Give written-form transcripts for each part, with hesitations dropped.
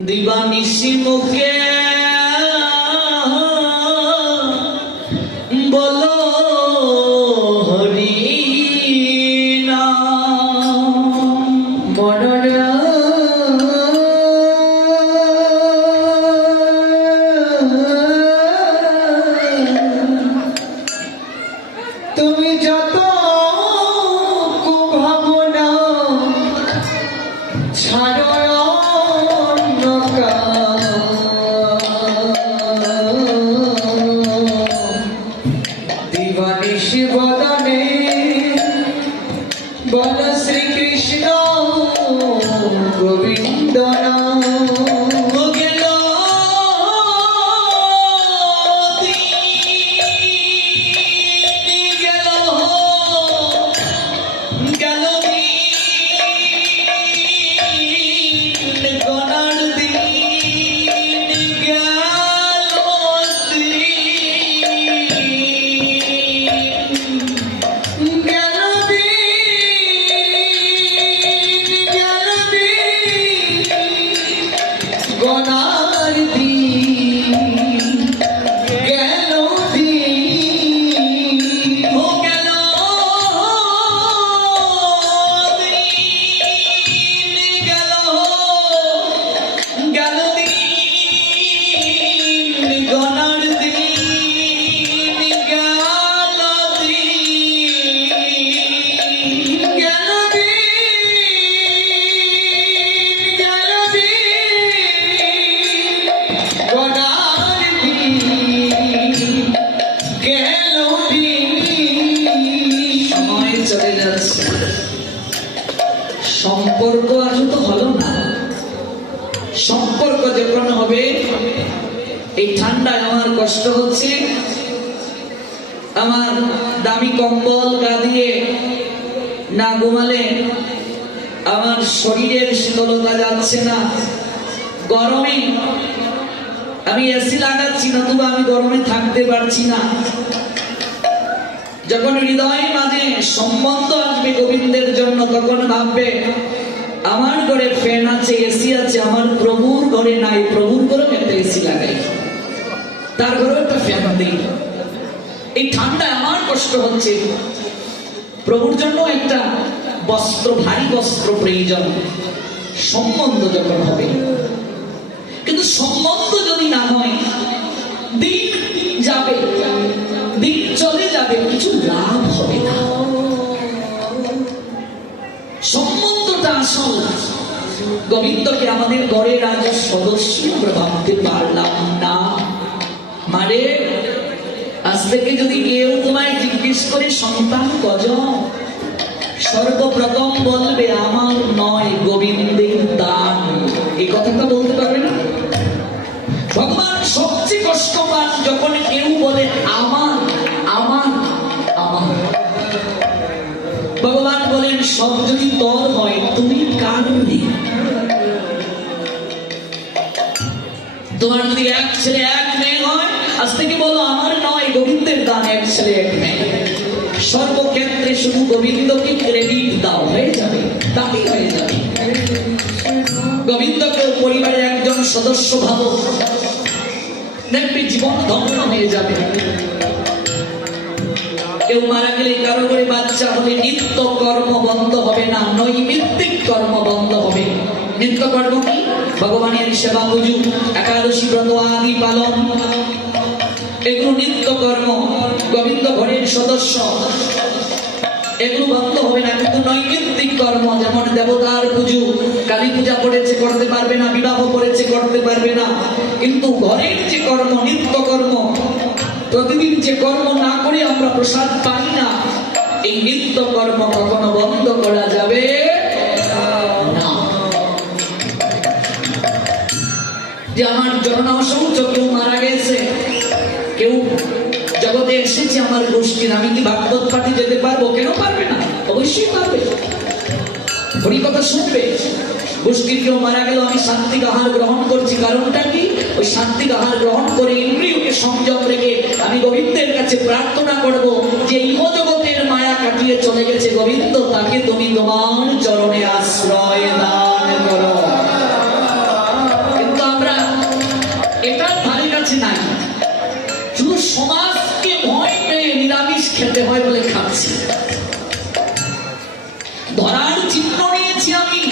দিবানিশি মুখে বলো হরি নাম মনরা তুমি যত ভাবনা ছাড়ো দিবানিশি বদনে বল শ্রীকৃষ্ণ গোবিন্দ নাম গেল গেল গেল গণার দিন গেল গনার দিন গেল দিন ও গেল দিন গেল গেল দিন গনার দিন গেল দিন গেল চলে যাচ্ছে সম্পর্ক আজও তো হলো না। সম্পর্ক যখন হবে, এই ঠান্ডায় আমার কষ্ট হচ্ছে, আমার দামি কম্বল গা দিয়ে না ঘুমালে আমার শরীরের শীতলতা যাচ্ছে না। গরমে আমি এসি লাগাচ্ছি, নতুবা আমি গরমে থাকতে পারছি না। যখন হৃদয় মাঝে সম্বন্ধ আসবে গোবিন্দের জন্য, তখন ভাববে আমার ঘরে ফ্যান আছে, এসি আছে, আমার প্রভুর ঘরে নাই, প্রভুর ঘরে একটা এসি লাগাই, তার ঘরে একটা ফ্যান দিই। এই ঠান্ডায় আমার কষ্ট হচ্ছে, প্রভুর জন্য একটা বস্ত্র, ভারী বস্ত্র প্রয়োজন। সম্বন্ধ যখন হবে, কিন্তু সম্বন্ধ যদি না হয়, দিন যাবে, দিন চলে যাবে, কিছু লাভ হবে না। সম্বন্ধটা আসল। গোবিন্দকে আমাদের ঘরের আজ সদস্য আমরা ভাবতে পারলাম না। মানে আজ থেকে যদি কেউ তোমায় জিজ্ঞেস করে সন্তান কজন, সর্বপ্রথম বলবে আমার নয়, গোবিন্দের দান। এই কথাটা বলতে পারবে না? ভগবান সবচেয়ে কষ্ট পান যখন কেউ বলে আমার আমার আমার। ভগবান বলেন সব যদি তোর হয়, তুমি কার নেই? তোমার যদি এক ছেলে এক মেয়ে হয়, আজ থেকে বলো আমার নয়, গোবিন্দের দান, এক ছেলে এক মেয়ে। সর্বক্ষেত্রে শুধু গোবিন্দকে ক্রেডিট দাও, হয়ে যাবে, তাই হয়ে যাবে। গোবিন্দকে পরিবারের একজন সদস্য ভাবো, দেখবে জীবন ধন্য হয়ে যাবে। কেউ মারা গেলে, কারো করে বাচ্চা হলে, নিত্য কর্ম বন্ধ হবে না, নৈমিত্তিক কর্ম বন্ধ হবে। নিত্য কর্ম কি? ভগবানের সেবা পুজো, একাদশী ব্রত আদি পালন, এগুলো নিত্য কর্ম। গোবিন্দ ঘরের সদস্য, এগুলো বন্ধ হবে না। কিন্তু নৈমিত্তিক কর্ম, যেমন দেবতার পুজো, কালী পূজা করেছে করতে পারবে না, বিবাহ করেছে করতে পারবে না, কিন্তু ঘরের যে কর্ম, নিত্য কর্ম, প্রতিদিন যে কর্ম না করে আমরা প্রসাদ পাই না, এই নিত্য কর্ম কখনো বন্ধ করা যাবে না। যে আমার জননাশৌচ, কেউ মারা গেছে, কেউ জগতে এসেছে আমার গোষ্ঠীর, আমি কি ভাগবত পাঠে যেতে পারবো? কেন পারবে না? অবশ্যই পারবে। হরি কথা শুনবে। গোষ্ঠীর কেউ মারা গেল, আমি সাত্বিক আহার গ্রহণ করছি, কারণটা কি? ওই সাত্বিক আহার গ্রহণ করে ইন্দ্রিয়কে সংযম রেখে আমি গোবিন্দের কাছে প্রার্থনা করব যে ইহজগতের মায়া কাটিয়ে চলে গেছে গোবিন্দ, তাকে তুমি তোমার চরণে আশ্রয় দান করো। কিন্তু কাছে নাই, শুধু সমাজকে ভয় পেয়ে নিরামিষ খেতে হয় বলে খাচ্ছি। ধরার চিহ্ন নিয়েছি আমি,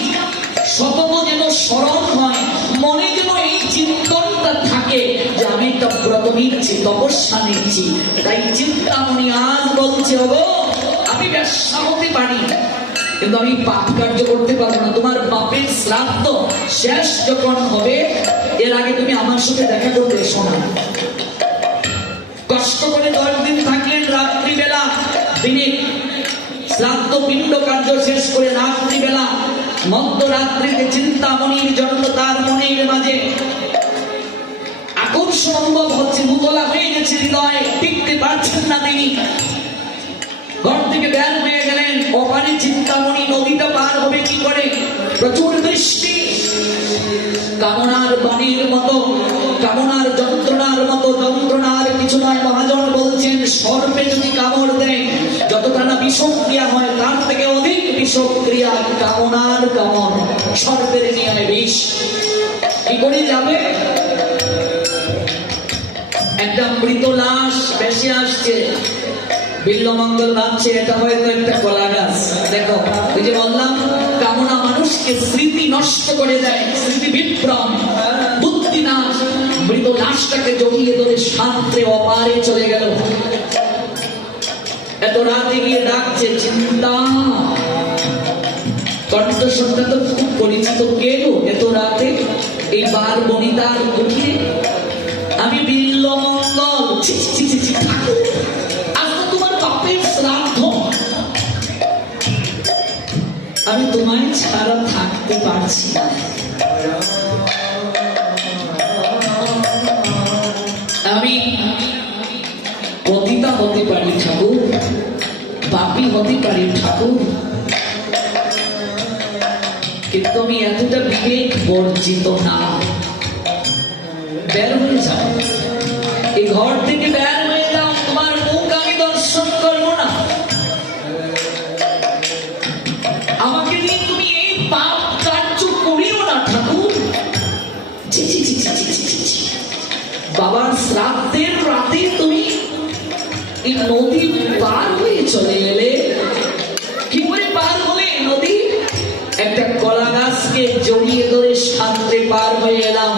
সতত যেন স্মরণ হয়, মনে যেন এই চিন্তনটা থাকে যে আমি একটা ব্রত নিচ্ছি, তপস্যা নিচ্ছি। তাই চিন্তামণি আজ বলছে, ওগো আমি ব্যবসা হতে পারি কিন্তু আমি পাপ কার্য করতে পারবো না। তোমার পাপের শ্রাদ্ধ শেষ যখন হবে, এর আগে তুমি আমার সাথে দেখা করতে এসো না। কষ্ট করে 10 দিন থাকলেন, রাত্রিবেলা দিনে শ্রাদ্ধ পিণ্ড কার্য শেষ করে রাত্রিবেলা মধ্যরাত্রিতে চিন্তামণির জন্য তার মনের মাঝে আকর্ষণ অনুভব হচ্ছে, মুতলা হয়ে গেছে হৃদয়, টিকতে পারছেন না তিনি। ঘর থেকে বের হয়ে গেলেন, অপারে চিন্তামণি নদীটা পার হবে কি করে? প্রচুর বৃষ্টি, কামনার বাণীর মতো, কামনার যন্ত্রণার মতো যন্ত্রণার কিছু নয়। মহাজন বলছেন, সর্পে যদি কামড় দেয় যতটা না বিষক্রিয়া হয়, তার থেকে অধিক বিষক্রিয়া কামনার কামড়। সর্পের নিয়ে বিষ কি করে যাবে? একটা মৃত লাশ ভেসে আসছে, বিল্লমঙ্গল ভাবছে এটা হয়তো একটা কলা গাছ। দেখো, ওই যে বললাম, কামনা মানুষকে স্মৃতি নষ্ট করে দেয়, স্মৃতি বিভ্রম, বুদ্ধি নাশ। মৃত লাশটাকে জড়িয়ে ধরে শান্তে অপারে চলে গেল। এত রাতে গিয়ে ডাকছে, চিন্তা। কণ্ঠস্বরটা তো খুব পরিচিত। কে গো এত রাতে এই বার বনিতার কুঠিরে? আমি বিল্লমঙ্গল। আমি তোমায় ছাড়া থাকতে পারছি না। আমি পতিতা হতে পারি ঠাকুর, পাপী হতে পারি ঠাকুর, কিন্তু আমি এতটা বিবেক বর্জিত না। বের হয়ে যাও, এই ঘর থেকে বের হয়ে যাও, তোমার মুখ আমি দর্শন করবো না। আমাকে নিয়ে তুমি এই পাপ কার্য করিও না ঠাকুর। বাবার শ্রাদ্ধের রাতে তুমি এই নদী পার হয়ে চলে গেলে। কি করে পার হলে নদী? একটা কলা গাছকে জড়িয়ে ধরে শান্তে পার হয়ে এলাম।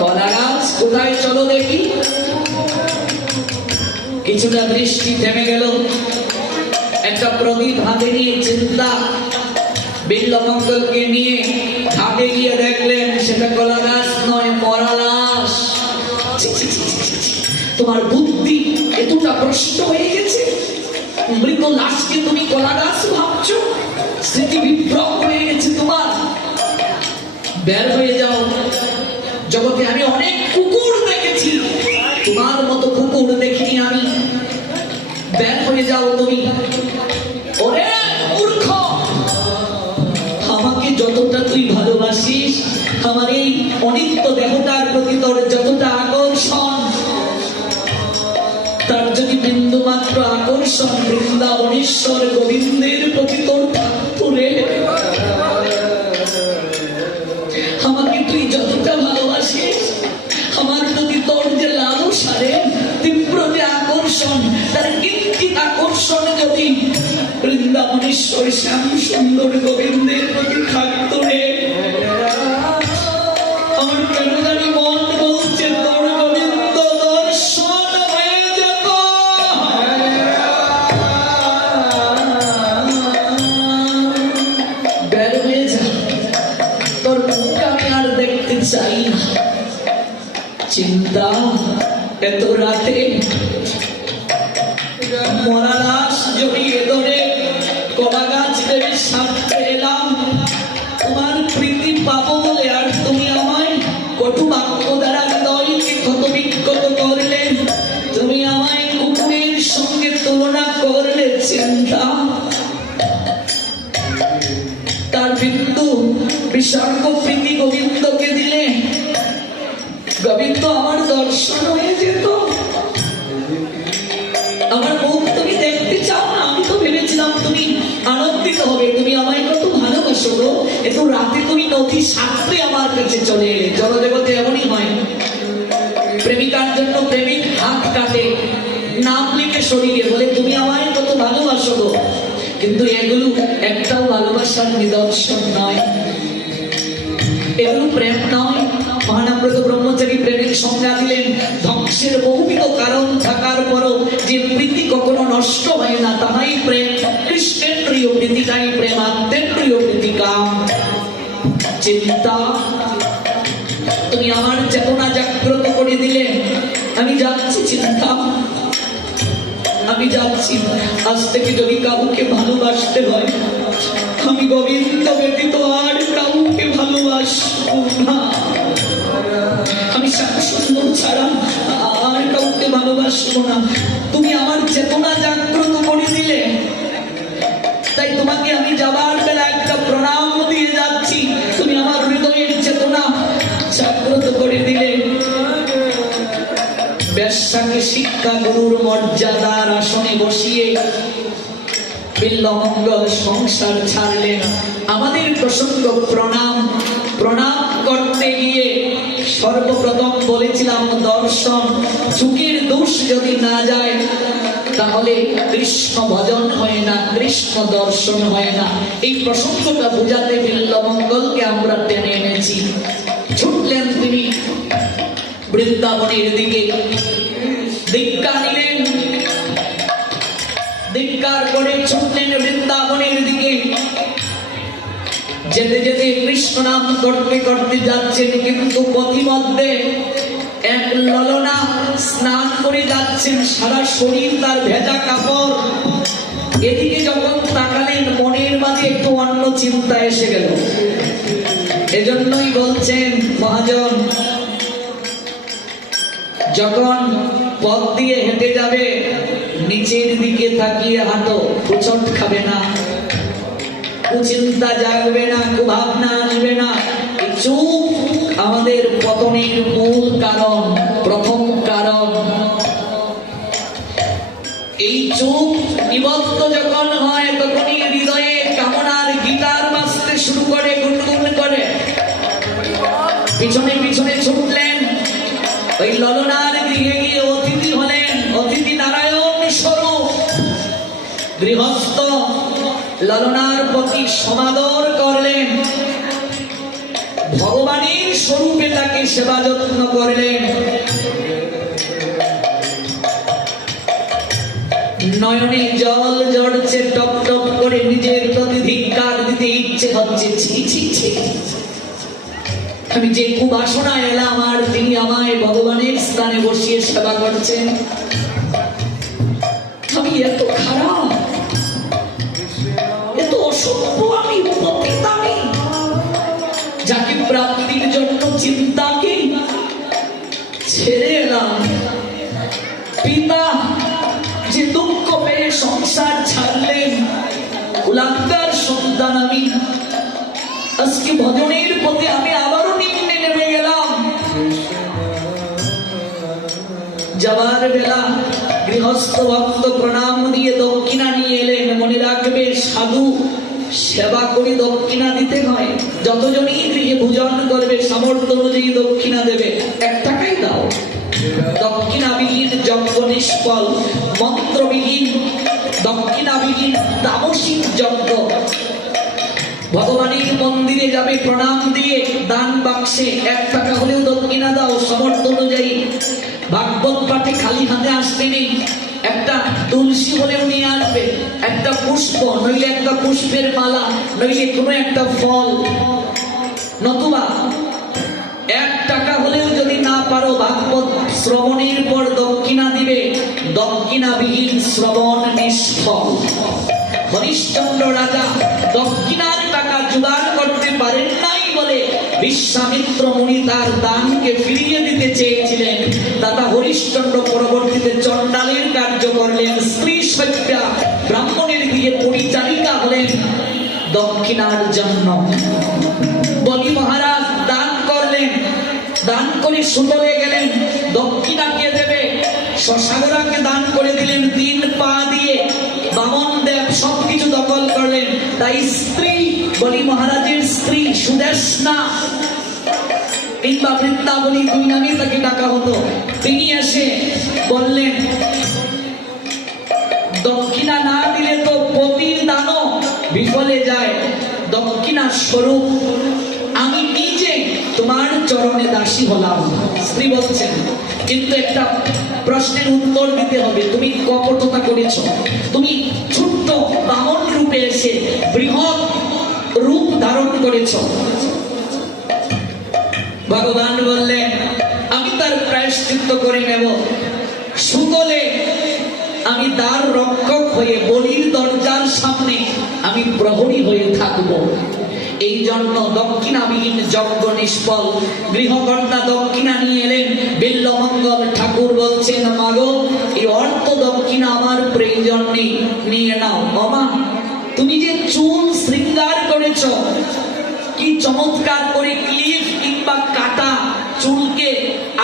কলা গাছ কোথায় চলো দেখি। কিছুটা বৃষ্টি থেমে গেল, একটা প্রদীপ হাতে নিয়ে চিন্তা বিল্লমঙ্গলকে নিয়ে ঘাটে গিয়ে দেখলেন সেটা কলা গাছ নয়, মরা লাশ। তোমার বুদ্ধি এতটা ভ্রষ্ট হয়ে গেছে, মৃত লাশকে তুমি কলা গাছ ভাবছো, স্মৃতি বিভ্রম হয়ে গেছে তোমার। বের হয়ে যাও। জগতে আমি অনেক কুকুর দেখেছি, তোমার মতো কুকুর দেখিনি আমি। বের হয়ে যাও তুমি। ওরে মূর্খ, আমাকে যতটা তুই ভালোবাসিস, আমার এই অনিত্য দেহটার প্রতি তোর যতটা আকর্ষণ, তার যদি বিন্দু মাত্র আকর্ষণ বৃন্দাবনেশ্বর গোবিন্দের প্রতি তোর থাকতো রে, আমাকে তুই যতটা ভালোবাসিস, আমার প্রতি তোর যে লালসা রে, তীব্র যে আকর্ষণ, তার কিঞ্চিত আকর্ষণ যদি বৃন্দাবনেশ্বর শ্যাম সুন্দর গোবিন্দের প্রতি থাকতো রে, আমার কেন জানি মন বলছে তোর গোবিন্দ দর্শন হয়ে যেত। বের হয়ে যা, তোর মুখ আমি আর দেখতে চাই না। চিন্তা, এত রাতে মরা লাশ জড়িয়ে ধরে কলা গাছ দেবে সামনে এলাম তোমার প্রীতি পাবো বলে, আর তুমি আমায় কটু বাক্য দ্বারা হৃদয়কে ক্ষত বিক্ষত করলে, তুমি আমায় কুকুরের সঙ্গে তুলনা করলে। চিন্তা, তার বিন্দু বিসর্গ প্রীতি গোবিন্দকে দিলে, গোবিন্দ আমার দর্শন হয়ে যেত। আমার মুখ তুমি দেখতে চাও না। আমি তো ভেবেছিলাম তুমি আনন্দিত হবে, তুমি আমায় কত ভালোবাসো গো। এত রাতে তুমি নদী সাঁতরে আমার কাছে চলে এলে। জনজগতে এমনই হয়, হাতে, নাম লিখে শরীরে, বলে তুমি আমায় কত ভালোবাসো গো। কিন্তু এগুলো একটাও ভালোবাসার নিদর্শন নয়, এগুলো প্রেম নয়। মহানামব্রত ব্রহ্মচারী প্রেমের সংজ্ঞা দিলেন, ধ্বংসের বহুবিধ কারণ থাকার পরও যে প্রীতি কখনো নষ্ট হয় না তাহাই প্রেম। কৃষ্ণের প্রিয় প্রীতিটাই প্রেম, আত্মের প্রিয় প্রীতি কাম। চিন্তা, তুমি আমার চেতনা জাগ্রত করে দিলে, আমি যাচ্ছি চিন্তা, আমি যাচ্ছি। আজ থেকে যদি কাউকে ভালোবাসতে হয়, আমি গোবিন্দ ব্যতীত আর কাউকে ভালোবাসবো না। আমি শ্যামসুন্দর ছাড়া আর কাউকে ভালোবাসবো না। তুমি আমার চেতনা জাগ্রত করে দিলে, তাই তোমাকে আমি যাবার বেলা একটা প্রণাম দিয়ে যাচ্ছি। তুমি আমার হৃদয়ের চেতনা জাগ্রত করে দিলে। বেশ্যাকে শিক্ষা গুরুর মর্যাদার আসনে বসিয়ে বিল্লমঙ্গল সংসার ছাড়লেন। আমাদের প্রসঙ্গ প্রণাম। প্রণাম করতে গিয়ে সর্বপ্রথম বলেছিলাম দর্শন। চুকের দোষ যদি না যায় তাহলে কৃষ্ণ ভজন হয় না, কৃষ্ণ দর্শন হয় না। এই প্রসঙ্গটা বোঝাতে বিল্লমঙ্গলকে আমরা টেনে এনেছি। ছুটলেন তিনি বৃন্দাবনের দিকে, দীক্ষা নিলেন, দীক্ষার করে ছুটলেন বৃন্দাবনের দিকে। যেতে যেতে কৃষ্ণ নাম করতে করতে যাচ্ছেন, কিন্তু পথিমধ্যে এক ললনা স্নান করে যাচ্ছেন, সারা শরীর তার ভেজা কাপড়। এদিকে যখন তাকালেন মনের মাঝে একটু অন্য চিন্তা এসে গেল। এজন্যই বলছেন মহাজন, যখন পথ দিয়ে হেঁটে যাবে নিচের দিকে তাকিয়ে হাঁটো, কুচট খাবে না, কুচিন্তা জাগবে না, কুভাবনা আসবে না। এই চুপ আমাদের পতনের মূল কারণ, প্রথম কারণ। এই চুপ নিবদ্ধ যখন হয় তখনই হৃদয়ে কামনার গিটার বাজতে শুরু করে, গুনগুন করে। পিছনে পিছনে ছুটলেন, ওই ললনার গৃহে গিয়ে অতিথি হলেন। অতিথি নারায়ণ স্বরূপ গৃহস্থ ললনার প্রতি সমাদর করলেন, ভগবানের স্বরূপে তাকে সেবা যত্ন করলেন। নয়নে জল ঝরছে টপ টপ করে, নিজের প্রতি ধিক্কার দিতে ইচ্ছে হচ্ছে। ছি ছি ছি, আমি যে কুবাসনা এলাম আর তিনি আমায় ভগবানের স্থানে বসিয়ে সেবা করছেন। আমি এত খারাপ, এত অসভ্য, আমি পতিত, আমি যাকে প্রাপ্তির জন্য চিন্তাকে ছেড়ে এলাম। পিতা যে দুঃখ পেয়ে সংসার ছাড়লেন, কুলাঙ্গার সন্তান আমি। আজকে ভজনের পথে আমি আবারও নিম্নে নেমে গেলাম। যাবার বেলা গৃহস্থ ভক্ত প্রণাম দিয়ে দক্ষিণা নিয়ে এলেন। মনে রাখবে, সাধু সেবা করে দক্ষিণা দিতে হয়। যতজনই গৃহে ভোজন করবে সামর্থ্য অনুযায়ী দক্ষিণা দেবে। 1 টাকাই দাও। দক্ষিণাবিহীন যজ্ঞ নিষ্ফল, মন্ত্রবিহীন দক্ষিণাবিহীন তামসিক যজ্ঞ। ভগবানের মন্দিরে যাবে প্রণাম দিয়ে দান বাক্সে 1 টাকা হলেও দক্ষিণা দাও সামর্থ্য অনুযায়ী। ভাগবত পাঠে খালি হাতে আসতে নেই, একটা তুলসী হলেও নিয়ে আসবে, একটা পুষ্প, নইলে একটা পুষ্পের মালা, নইলে কোনো একটা ফল। নতুবা 1 টাকা হলেও যদি না পারো ভাগবত শ্রবণের পর দক্ষিণা দিবে। দক্ষিণাবিহীন শ্রবণ নিষ্ফল। হরিশ্চন্দ্র রাজা দক্ষিণার টাকা জোগাড় করতে পারেন নাই বলে বিশ্বামিত্র মুনি তার দানকে ফিরিয়ে দিতে চেয়েছিলেন। দাদা হরিশ্চন্দ্র পরবর্তীতে চণ্ডালের কার্য করলেন। স্ত্রী সত্যা ব্রাহ্মণের দিয়ে পরিচারিকা হলেন দক্ষিণার জন্য। বলি মহারাজ দান করলেন, দান করে সুতলে গেলেন। দক্ষিণা কে দেবে? শশাগরাকে দান করে দিলেন 3 পা দিয়ে। বামন দেব সবকিছু দখল করলেন। তাই স্ত্রী, বলি মহারাজের স্ত্রী সুদেশনা কিংবা বৃন্দাবনী দুই নামে তাকে ডাকা হতো। তিনি এসে বললেন, দক্ষিণা না দিলে তো পতির দানও বিফলে যায়। দক্ষিণা স্বরূপ আমি নিজে তোমার চরণে দাসী হলাম। স্ত্রী বলছেন, কিন্তু একটা প্রশ্নের উত্তর দিতে হবে। তুমি কপটতা করেছ, তুমি ছোট্ট বামন রূপে এসে বৃহৎ রূপ ধারণ করেছ। ভগবান বললেন, আমি তার প্রায়শ্চিত্ত করে নেব। সুতলে আমি দ্বার রক্ষক হয়ে বলির দরজার সামনে আমি প্রহরী হয়ে থাকব। এই জন্য দক্ষিণাবিহীন যজ্ঞ নিষ্ফল। গৃহকর্তা দক্ষিণা নিয়ে এলেন। বিল্বমঙ্গল ঠাকুর বলছেন, মাগো, এই অর্থ দক্ষিণা আমার প্রয়োজন নেই, নিয়ে নাও। বাবা, তুমি যে চুল শৃঙ্গার করেছ, কি চমৎকার করে ক্লিপ কিংবা কাটা চুলকে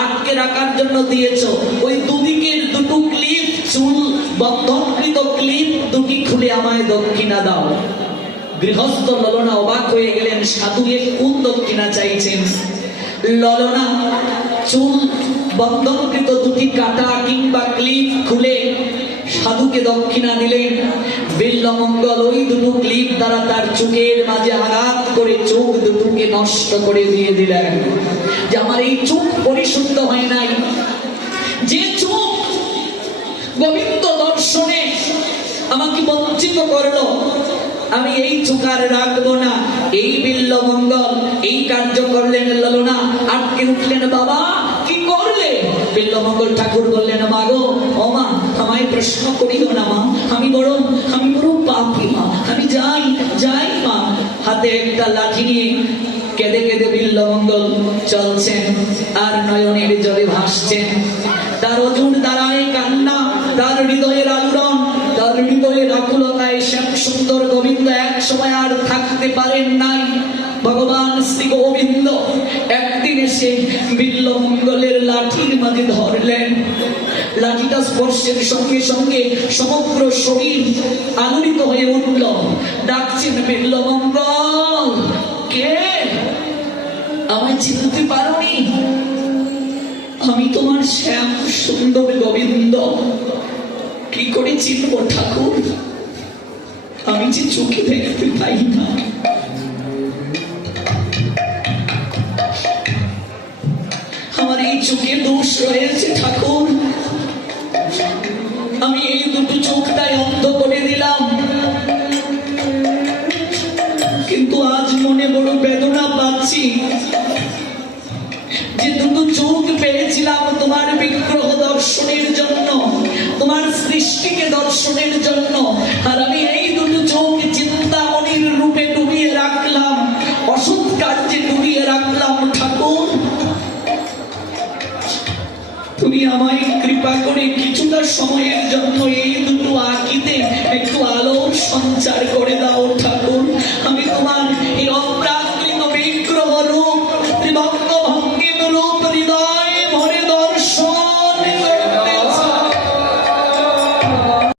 আটকে রাখার জন্য দিয়েছ। ওই দুদিকের দুটো ক্লিপ, চুল বন্ধনকৃত ক্লিপ দুটি খুলে আমায় দক্ষিণা দাও। গৃহস্থ ললনা অবাক হয়ে গেলেন, সাধু এ কোন দক্ষিণা চাইছেন? ললনা চুল বন্ধনকৃত দুটি কাটা কিংবা ক্লিপ খুলে সাধুকে দক্ষিণা দিলেন। বিল্বমঙ্গল ওই দুটো ক্লিপ দ্বারা তার চোখের মাঝে আঘাত করে চোখ দুটোকে নষ্ট করে দিয়ে দিলেন। যে আমার এই চোখ পরিশুদ্ধ হয় নাই, যে চোখ গোবিন্দ দর্শনে আমাকে বঞ্চিত করলো, আমি এই চোখ আর রাখবো না। এই বিল্বমঙ্গল এই কার্য করলেন। ললনা আটকে উঠলেন, বাবা কি করলে? বিল্বমঙ্গল ঠাকুর বললেন, মা গো, ও মা, আমায় প্রশ্ন করিও না মা, আমি বড় পাপী মা, আমি যাই মা। হাতে একটা লাঠি নিয়ে কেঁদে কেঁদে বিল্বমঙ্গল চলছেন আর নয়নের জলে ভাসছেন। তার অজুর দ্বারায় কান্না, তার হৃদয়ের আলোড়ন, তার হৃদয়ের আকুলতায় শ্যাম সুন্দর গোবিন্দ এক সময় আর থাকতে পারেন নাই। ভগবান শ্রী গোবিন্দ একদিন এসে বিল্বমঙ্গলের লাঠির মাঝে ধরলেন। লাঠিটা স্পর্শের সঙ্গে সঙ্গে সমগ্র শরীর আলোড়িত হয়ে উঠল। ডাকছেন, বিল্বমঙ্গল, কে? আমায় চিনতে পারোনি? আমি তোমার শ্যাম সুন্দর গোবিন্দ। কি করে চিনব ঠাকুর? আমি যে চোখে দেখতে পাই না। আমার এই চোখে দোষ রয়েছে ঠাকুর। আমি এই দুটো চোখটাই অন্ধ করে দিলাম। কিন্তু আজ মনে বড় বেদনা পাচ্ছি যে দুটো চোখ পেয়েছিলাম তোমার বিগ্রহ দর্শনের জন্য, তোমার সৃষ্টিকে দর্শনের জন্য, আর আমি এই দুটো চোখ চিন্তামণির রূপে ডুবিয়ে রাখলাম, অসৎ কার্যে ডুবিয়ে রাখলাম। ঠাকুর, তুমি আমায় কৃপা করে কিছুটা সময়ের জন্য এই দুটো আঁকিতে একটু আলোর সঞ্চার করে দাও ঠাকুর। আমি তোমার এই অপরাধ